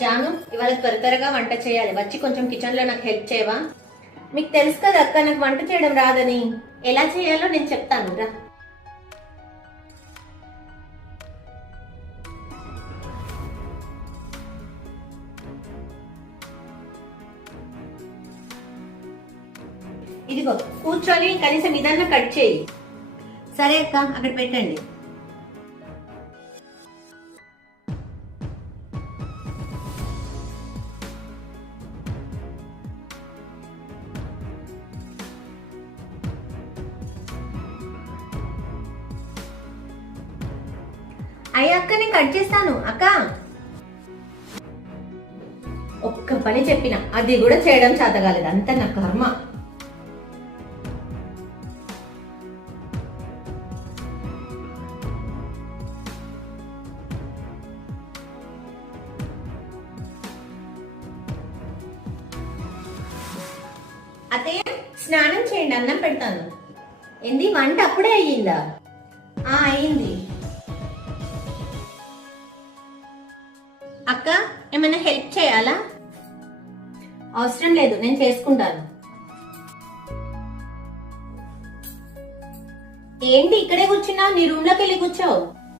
జాను, ఇవాళ త్వరగా వంట చేయాలి. వచ్చి కొంచెం కిచెన్ లో నాకు హెల్ప్ చేయవా? మీకు తెలుసు కదా అక్క, నాకు వంట చేయడం రాదని. ఎలా చేయాలో నేను చెప్తాను రా. ఇదిగో కూర్చొని కనీసం ఇదన్నా కట్ చేయి. సరే అక్క, అక్కడ పెట్టండి. అయ్యా అక్క, నేను కట్ చేస్తాను. అక్క, ఒక్క పని చెప్పిన అది కూడా చేయడం చేత కాలేదు. అంత నా కర్మ. అత్తయ్య, స్నానం చేయండి, అన్నం పెడతాను. ఏంది, వంట అప్పుడే అయ్యిందా? అయ్యింది. అక్క, ఏమైనా హెల్ప్ చేయాలా? అవసరం లేదు, నేను చేసుకుంటాను. ఏంటి ఇక్కడే కూర్చున్నావు? నీ రూమ్ లోకి వెళ్ళి కూర్చో.